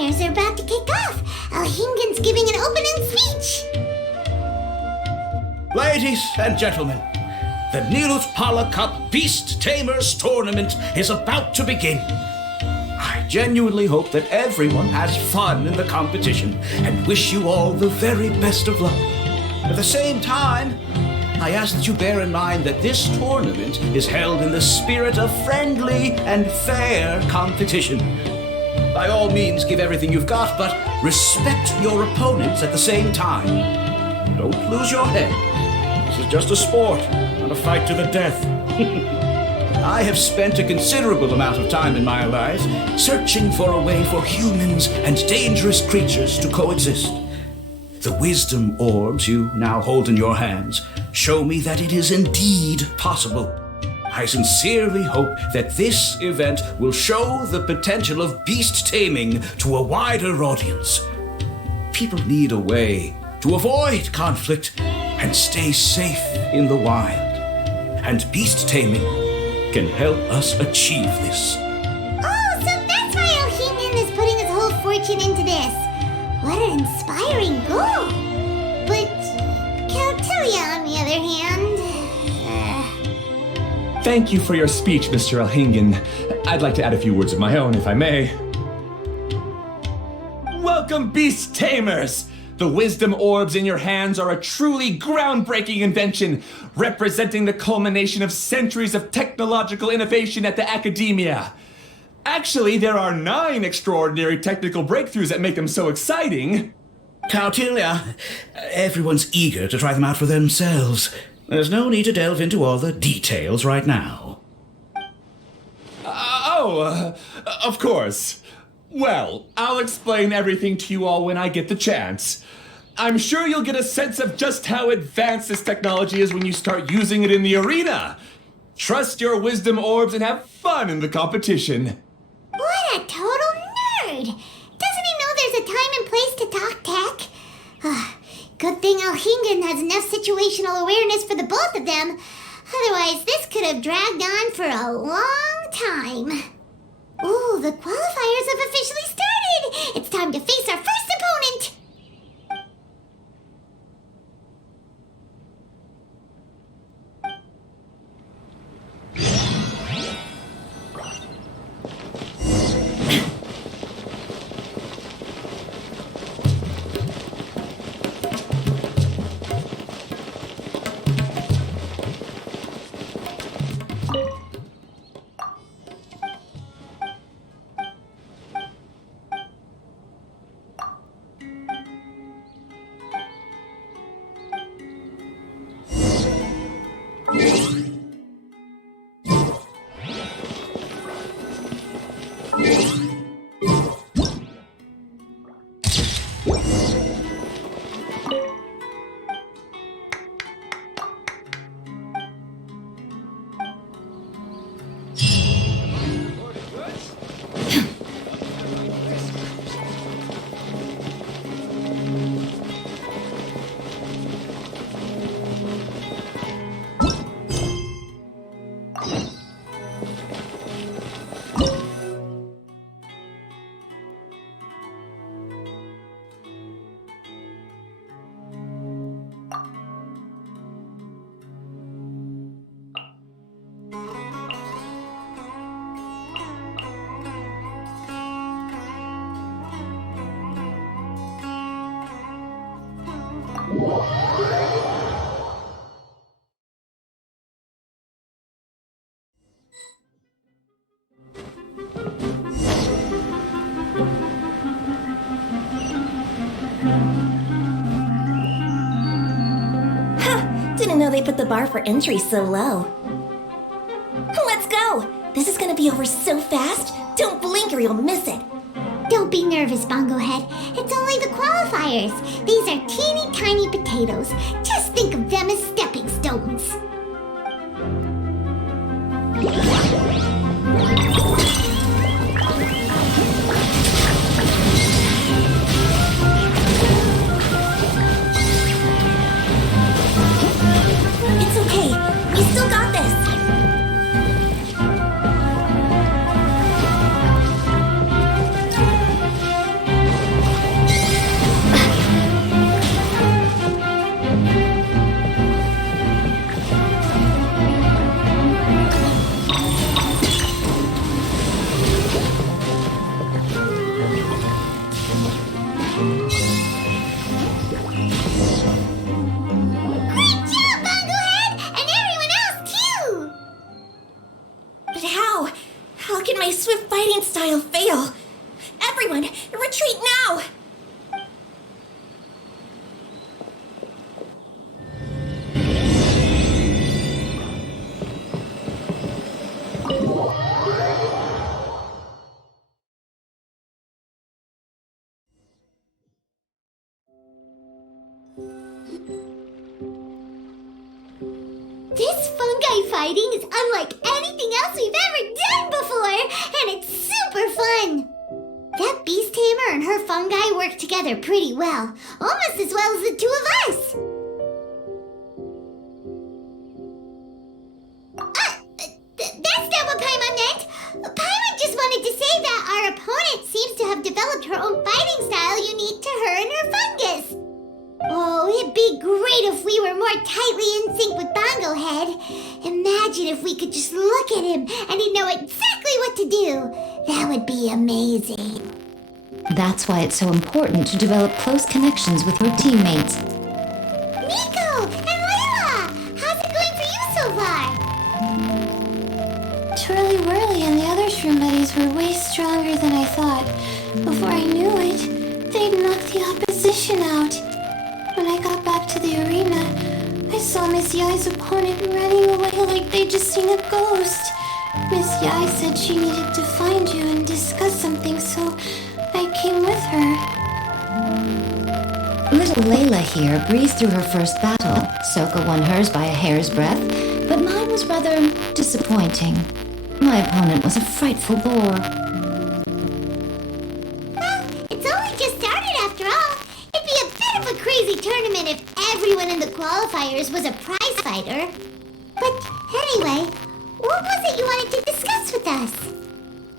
qualifiers are about to kick off. Alhingen's giving an opening speech. Ladies and gentlemen, the Nilotpala Cup Beast Tamers Tournament is about to begin. I genuinely hope that everyone has fun in the competition and wish you all the very best of luck. At the same time, I ask that you bear in mind that this tournament is held in the spirit of friendly and fair competition. By all means, give everything you've got, but respect your opponents at the same time. Don't lose your head. This is just a sport, not a fight to the death. I have spent a considerable amount of time in my life searching for a way for humans and dangerous creatures to coexist. The wisdom orbs you now hold in your hands show me that it is indeed possible. I sincerely hope that this event will show the potential of beast taming to a wider audience. People need a way to avoid conflict and stay safe in the wild. And beast taming can help us achieve this. Oh, so that's why Alhingen is putting his whole fortune into this. What an inspiring goal. But Kautelia, on the other hand... Thank you for your speech, Mr. Alhingen. I'd like to add a few words of my own, if I may. Welcome, Beast Tamers! The wisdom orbs in your hands are a truly groundbreaking invention, representing the culmination of centuries of technological innovation at the academia. Actually, there are 9 extraordinary technical breakthroughs that make them so exciting. Kautelia, everyone's eager to try them out for themselves. There's no need to delve into all the details right now. Of course. Well, I'll explain everything to you all when I get the chance. I'm sure you'll get a sense of just how advanced this technology is when you start using it in the arena. Trust your wisdom orbs and have fun in the competition. What a total nerd! Doesn't he know there's a time and place to talk tech? Good thing Alhingen has enough situational awareness for the both of them. Otherwise, this could have dragged on for a long time. Ooh, the qualifiers have officially started! It's time to face our first opponent! Didn't know they put the bar for entry so low. Let's go! This is gonna be over so fast, don't blink or you'll miss it. Don't be nervous, Bongo Head. It's only the qualifiers. These are teeny tiny potatoes. Just think of them as stepping stones. It's okay, we still got this. This fungi fighting is unlike anything else we've ever done before, and it's super fun. That beast tamer and her fungi work together pretty well, almost as well as the two of us. That's not what Paimon meant. Paimon just wanted to say that our opponent seems to have developed her own fighting style unique to her and her fungus. Oh, it'd be great if we were more tightly in sync with Bongo Head. Imagine if we could just look at him and he'd know exactly what to do. That would be amazing. That's why it's so important to develop close connections with your teammates. Nico and Layla, how's it going for you so far? Twirly Whirly and the other shroom buddies were way stronger than I thought. Before I knew it, they'd knocked the opposition out. When I got back to the arena, I saw Miss Yai's opponent running away like they'd just seen a ghost. Miss Yai said she needed to find you and discuss something, so I came with her. Little Layla here breezed through her first battle. Soka won hers by a hair's breadth, but mine was rather disappointing. My opponent was a frightful bore. Well, it's only just started after all. It'd be a bit of a crazy tournament if everyone in the qualifiers was a prize fighter. But anyway, what was it you wanted to discuss with us?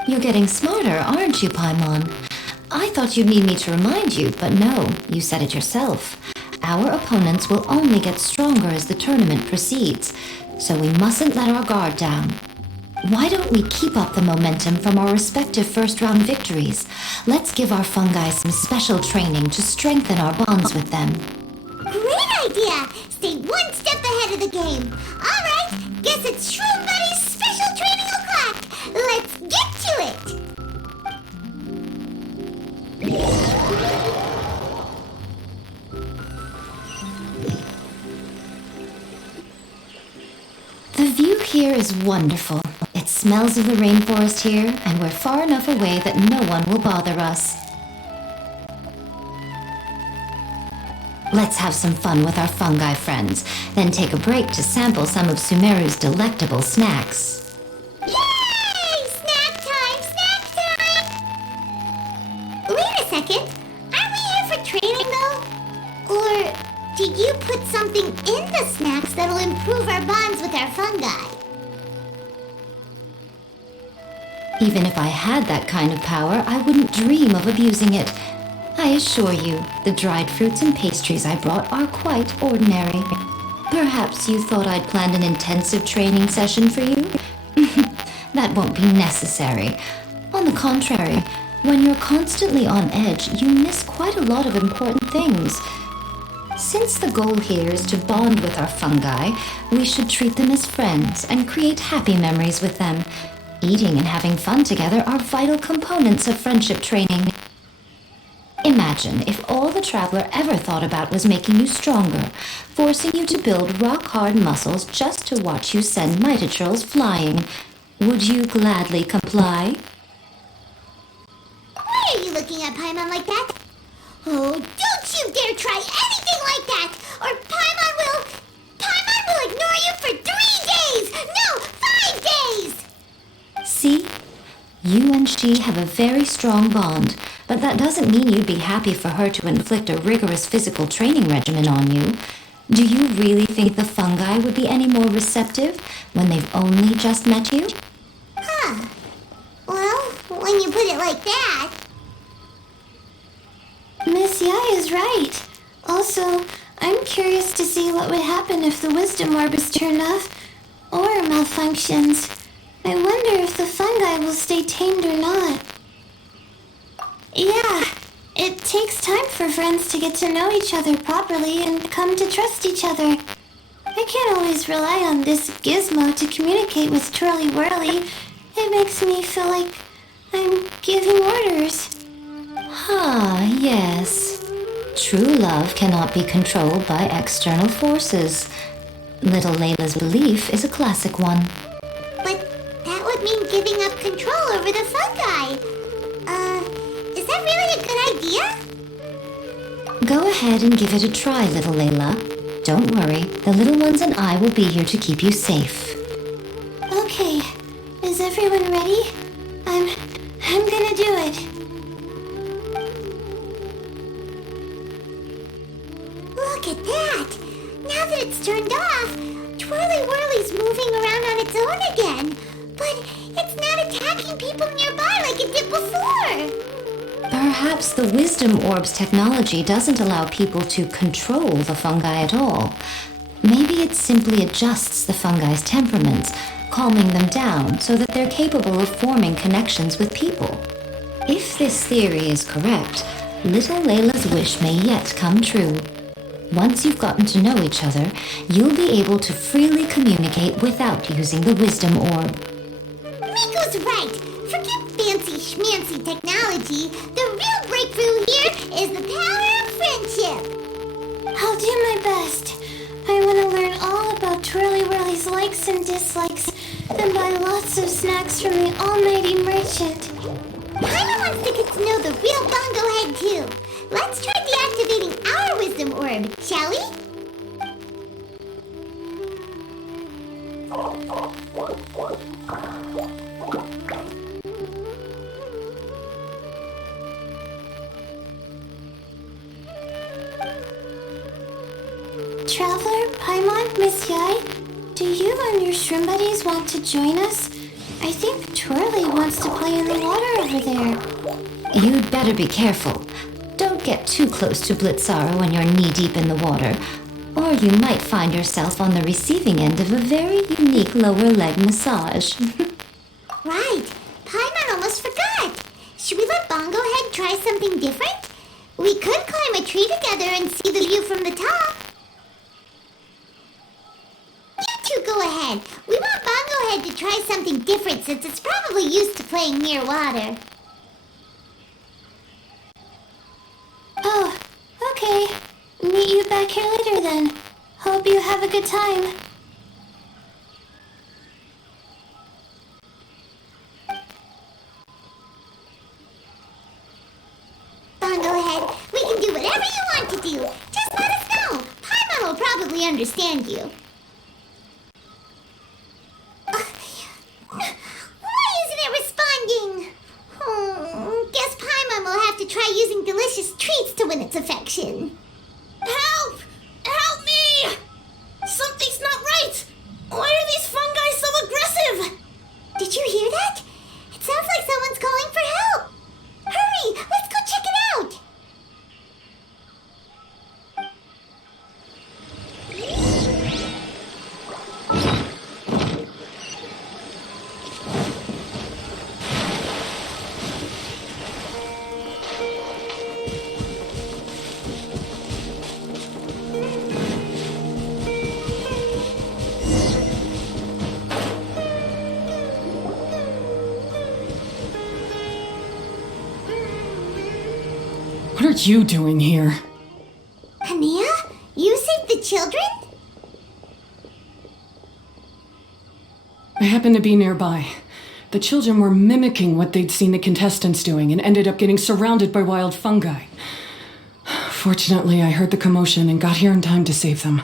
You're getting smarter, aren't you, Paimon? I thought you'd need me to remind you, but no, you said it yourself. Our opponents will only get stronger as the tournament proceeds, so we mustn't let our guard down. Why don't we keep up the momentum from our respective first-round victories? Let's give our fungi some special training to strengthen our bonds with them. Great idea! Stay one step ahead of the game. All right, guess it's Shroom Buddy's special training o'clock. Let's get to it! The view here is wonderful. It smells of the rainforest here, and we're far enough away that no one will bother us. Let's have some fun with our fungi friends, then take a break to sample some of Sumeru's delectable snacks. Yay! Snack time! Snack time! Wait a second. Aren't we here for training, though? Or did you put something in the snacks that'll improve our bonds with our fungi? Even if I had that kind of power, I wouldn't dream of abusing it. I assure you, the dried fruits and pastries I brought are quite ordinary. Perhaps you thought I'd planned an intensive training session for you? That won't be necessary. On the contrary, when you're constantly on edge, you miss quite a lot of important things. Since the goal here is to bond with our fungi, we should treat them as friends and create happy memories with them. Eating and having fun together are vital components of friendship training. Imagine if all the Traveler ever thought about was making you stronger, forcing you to build rock-hard muscles just to watch you send Mitatrolls flying. Would you gladly comply? Why are you looking at Paimon like that? Oh, don't you dare try anything like that! Or Paimon will ignore you for 3 days! No, 5 days! See? You and she have a very strong bond, but that doesn't mean you'd be happy for her to inflict a rigorous physical training regimen on you. Do you really think the fungi would be any more receptive when they've only just met you? Huh. Well, when you put it like that... Miss Yai is right. Also, I'm curious to see what would happen if the wisdom orb is turned off or malfunctions. I wonder if the fungi will stay tamed or not. Yeah, it takes time for friends to get to know each other properly and come to trust each other. I can't always rely on this gizmo to communicate with Twirly Whirly. It makes me feel like I'm giving orders. Ah, yes. True love cannot be controlled by external forces. Little Layla's belief is a classic one. But that would mean giving up control over the fungi. Is that really a good idea? Go ahead and give it a try, little Layla. Don't worry, the little ones and I will be here to keep you safe. Okay, is everyone ready? I'm gonna do it. Look at that! Now that it's turned off, Twirly Whirly's moving around on its own again. But it's not attacking people nearby like it did before. Perhaps the Wisdom Orb's technology doesn't allow people to control the fungi at all. Maybe it simply adjusts the fungi's temperaments, calming them down so that they're capable of forming connections with people. If this theory is correct, little Layla's wish may yet come true. Once you've gotten to know each other, you'll be able to freely communicate without using the Wisdom Orb. Miko's right. Forget fancy schmancy technology. The real breakthrough here is the power of friendship. I'll do my best. I want to learn all about Twirly Whirly's likes and dislikes, and buy lots of snacks from the almighty merchant. Paimon wants to get to know the real Bongo Head too. Let's try deactivating our Wisdom Orb, shall we? Traveler, Paimon, Miss Yai, do you and your shrimp buddies want to join us? I think Twirly wants to play in the water over there. You'd better be careful. Don't get too close to Blitzara when you're knee-deep in the water, or you might find yourself on the receiving end of a very unique lower leg massage. Right. Paimon almost forgot. Should we let Bongo Head try something different? We could climb a tree together and see the view from the top. You two go ahead. We want Bongo Head to try something different since it's probably used to playing near water. Oh, okay. Meet you back here later then. Hope you have a good time. Bongo Head, we can do whatever you want to do. Just let us know. Paimon will probably understand you. Why isn't it responding? Guess Paimon will have to try using delicious treats to win its affection. Help! Help me! Something's not right! Why are these fungi so aggressive? Did you hear that? It sounds like someone's calling for help. Hurry, let's go check it out. What are you doing here? Ania, you saved the children? I happened to be nearby. The children were mimicking what they'd seen the contestants doing and ended up getting surrounded by wild fungi. Fortunately, I heard the commotion and got here in time to save them.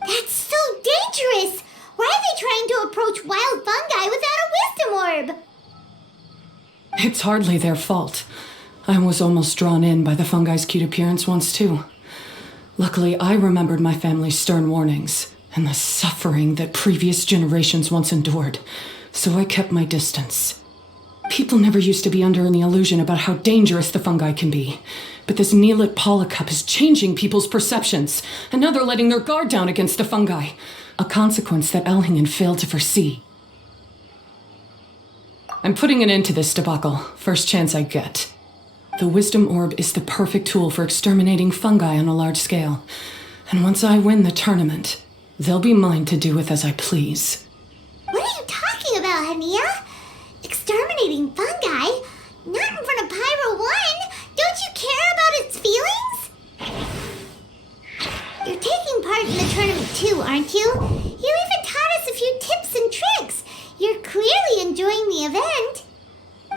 That's so dangerous! Why are they trying to approach wild fungi without a wisdom orb? It's hardly their fault. I was almost drawn in by the fungi's cute appearance once, too. Luckily, I remembered my family's stern warnings and the suffering that previous generations once endured, so I kept my distance. People never used to be under any illusion about how dangerous the fungi can be, but this Nilotpala cup is changing people's perceptions, and now they're letting their guard down against the fungi, a consequence that Elhingen failed to foresee. I'm putting an end to this debacle, first chance I get. The Wisdom Orb is the perfect tool for exterminating fungi on a large scale. And once I win the tournament, they'll be mine to do with as I please. What are you talking about, Ania? Exterminating fungi? Not in front of Pyro 1! Don't you care about its feelings? You're taking part in the tournament too, aren't you? You even taught us a few tips and tricks. You're clearly enjoying the event.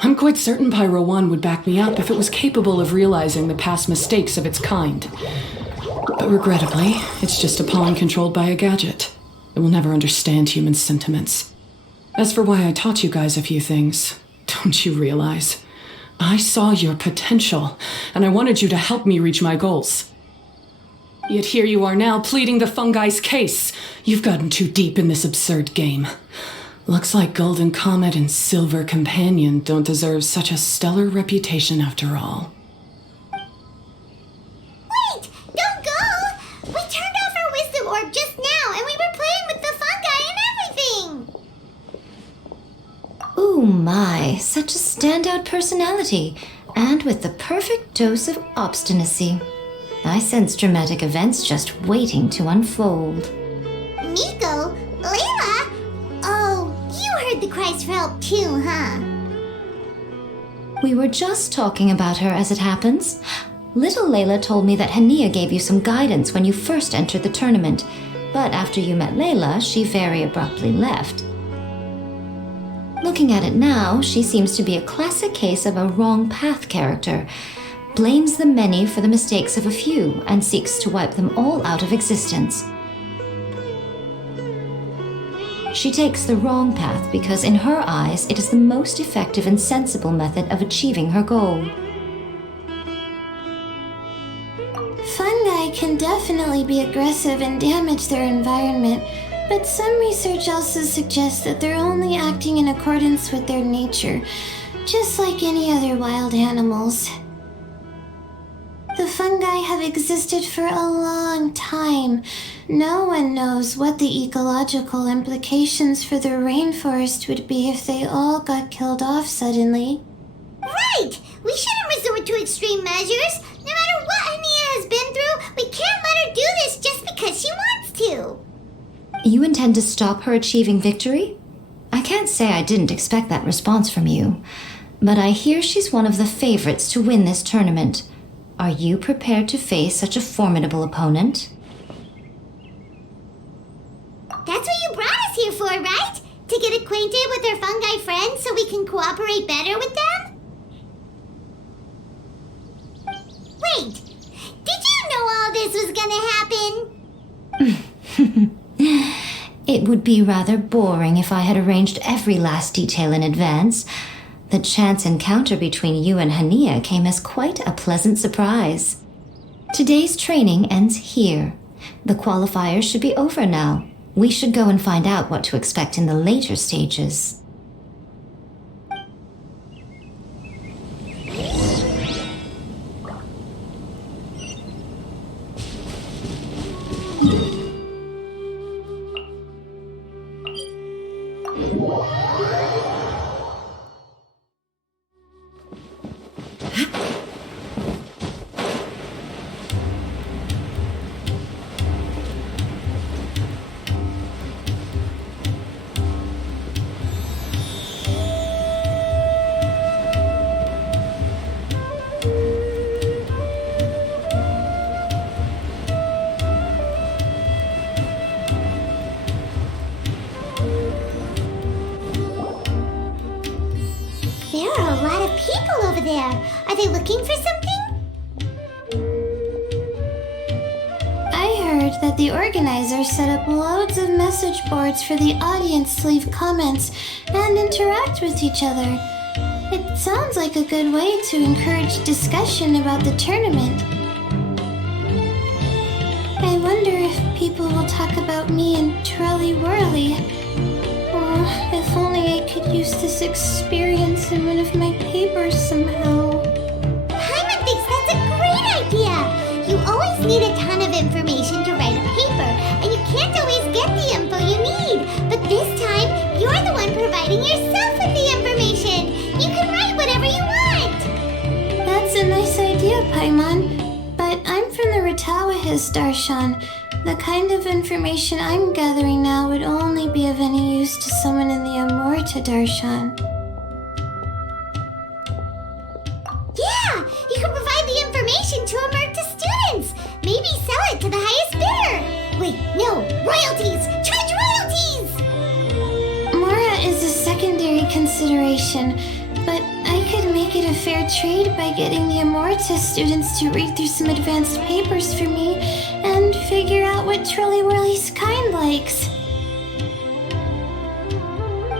I'm quite certain Pyro 1 would back me up if it was capable of realizing the past mistakes of its kind. But regrettably, it's just a pawn controlled by a gadget. It will never understand human sentiments. As for why I taught you guys a few things, don't you realize? I saw your potential, and I wanted you to help me reach my goals. Yet here you are now pleading the fungi's case. You've gotten too deep in this absurd game. Looks like Golden Comet and Silver Companion don't deserve such a stellar reputation after all. Wait! Don't go! We turned off our wisdom orb just now, and we were playing with the fungi and everything! Ooh my, such a standout personality, and with the perfect dose of obstinacy. I sense dramatic events just waiting to unfold. Miko? Layla? Oh, you heard the cries for help too, huh? We were just talking about her as it happens. Little Layla told me that Hania gave you some guidance when you first entered the tournament, but after you met Layla, she very abruptly left. Looking at it now, she seems to be a classic case of a wrong path character. Blames the many for the mistakes of a few and seeks to wipe them all out of existence. She takes the wrong path because in her eyes it is the most effective and sensible method of achieving her goal. Fungi can definitely be aggressive and damage their environment, but some research also suggests that they're only acting in accordance with their nature, just like any other wild animals. The fungi have existed for a long time. No one knows what the ecological implications for the rainforest would be if they all got killed off suddenly. Right! We shouldn't resort to extreme measures. No matter what Hania has been through, we can't let her do this just because she wants to. You intend to stop her achieving victory? I can't say I didn't expect that response from you, but I hear she's one of the favorites to win this tournament. Are you prepared to face such a formidable opponent? That's what you brought us here for, right? To get acquainted with our fungi friends so we can cooperate better with them? Wait, did you know all this was gonna happen? It would be rather boring if I had arranged every last detail in advance. The chance encounter between you and Hania came as quite a pleasant surprise. Today's training ends here. The qualifiers should be over now. We should go and find out what to expect in the later stages. There are a lot of people over there. Are they looking for something? I heard that the organizers set up loads of message boards for the audience to leave comments and interact with each other. It sounds like a good way to encourage discussion about the tournament. I wonder if people will talk about me and Twirly Whirly. Oh, if only I could use this experience in one of my papers somehow. Paimon thinks that's a great idea. You always need a ton of information to write a paper, and you can't always get the info you need. But this time, you're the one providing yourself with the information. You can write whatever you want. That's a nice idea, Paimon. But I'm from the Ratawahis, Darshan. The kind of information I'm gathering now would only be of any use to someone in the Amorta, Darshan. Yeah, you can provide the information to Amurta students. Maybe sell it to the highest bidder. Wait, no, royalties! Charge royalties! Mora is a secondary consideration, but I could make it a fair trade by getting the Amorta test students to read through some advanced papers for me and figure out what Twirly Whirly's kind likes.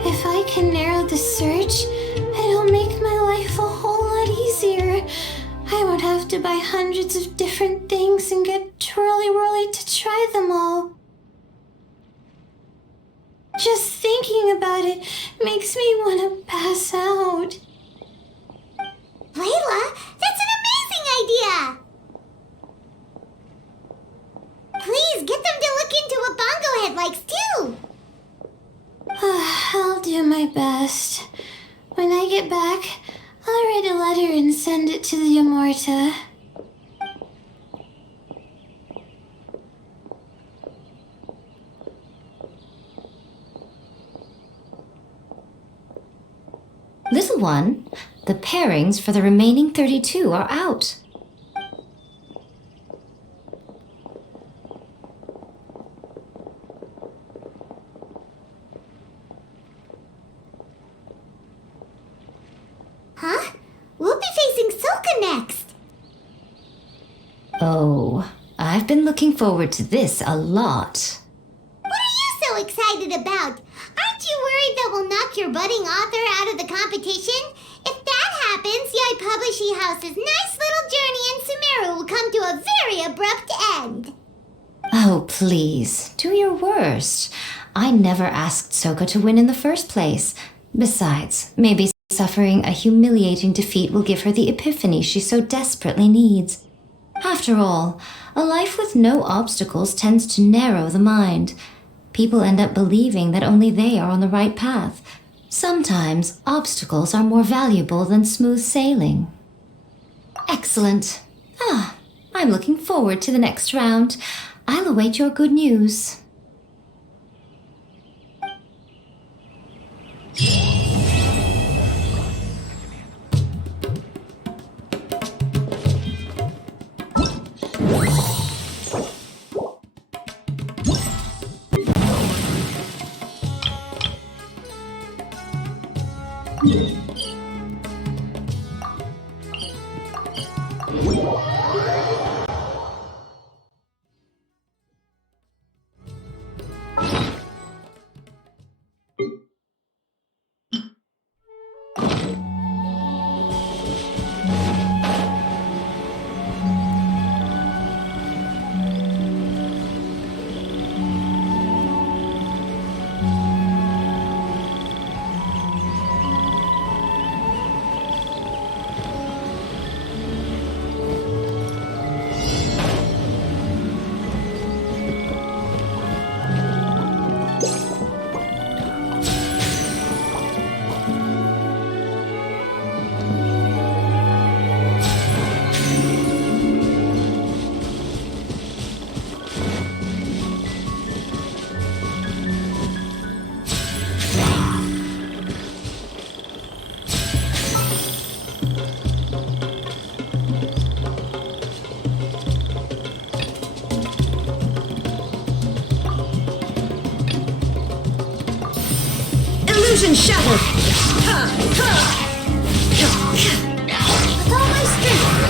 If I can narrow the search, it'll make my life a whole lot easier. I won't have to buy hundreds of different things and get Twirly Whirly to try them all. Just thinking about it makes me want to pass out. Layla, that's an amazing idea! Please, get them to look into what Bongo Head likes, too! I'll do my best. When I get back, I'll write a letter and send it to the Amorta. Little one, the pairings for the remaining 32 are out. Huh? We'll be facing Soka next! Oh, I've been looking forward to this a lot. What are you so excited about? Aren't you worried that we'll knock your budding author out of the competition? If that happens, Yai Publishing House's nice little journey in Sumeru will come to a very abrupt end. Oh, please, do your worst. I never asked Soka to win in the first place. Besides, maybe suffering a humiliating defeat will give her the epiphany she so desperately needs. After all, a life with no obstacles tends to narrow the mind. People end up believing that only they are on the right path. Sometimes obstacles are more valuable than smooth sailing. Excellent. I'm looking forward to the next round. I'll await your good news. Illusion shattered! With all my strength!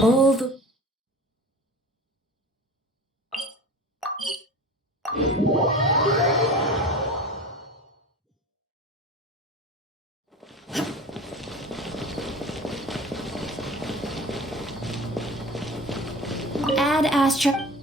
All the... Add Astra...